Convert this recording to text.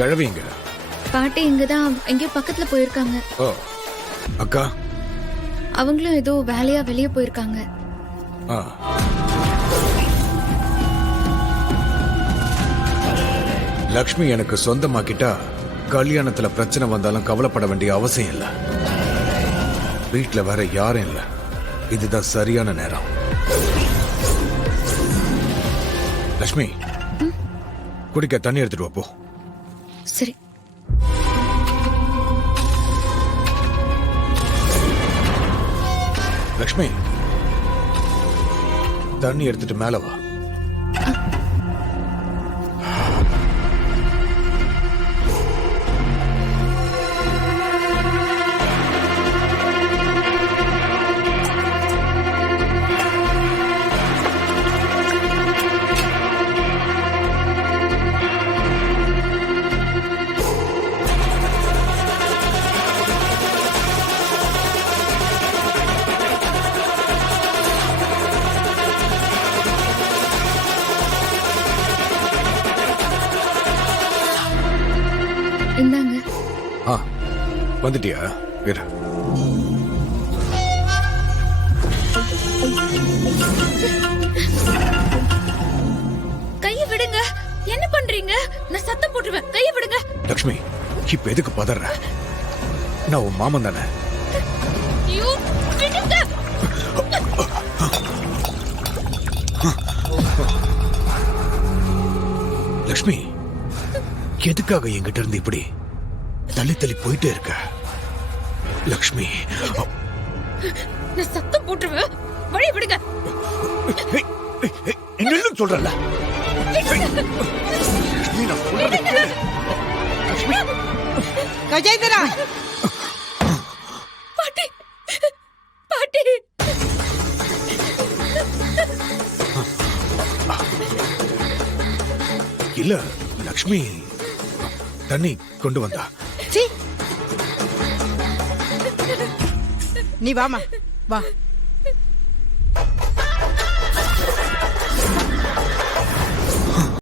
கிழவிங்க. பாட்டி இங்கதான் எங்கேயோ பக்கத்துல போயிருக்காங்க. ஓ அக்கா? அவங்களும் ஏதோ வேலையா வெளியே போயிருக்காங்க. ஆ. லக்ஷ்மி எனக்கு சொந்தமாக்கிட்டா கல்யாணத்துல பிரச்சனை வந்தாலும் கவலைப்பட வேண்டிய அவசியம் இல்ல. வீட்டுல வேற யாரும் இல்ல. இதுதான் சரியான நேரம். லக்ஷ்மி, குடிக்க தண்ணி எடுத்துட்டு வா போ. சரி. லக்ஷ்மி, தண்ணி எடுத்துட்டு மேல வா. இந்தாங்க. ஆ, வந்துட்டியா? இரு. கையை விடுங்க. என்ன பண்றீங்க? நான் சத்தம் போட்டுருவேன். கையை விடுங்க. லக்ஷ்மி, இப்ப எதுக்கு பதற? நான் உன் மாமன் தானே. ஐயோ, விடுங்க. லக்ஷ்மி, எதுக்காக என்கிட்ட இருந்து இப்படி தள்ளி தள்ளி போயிட்டே இருக்க? லக்ஷ்மி, நான் சத்தம் போட்டுருவேன். வழி விடுங்க. என்ன சொல்றல? கஜேந்திரா, பாட்டி, பாட்டி. இல்ல லக்ஷ்மி தண்ணி கொண்டு வந்தா. நீ வாமா வா.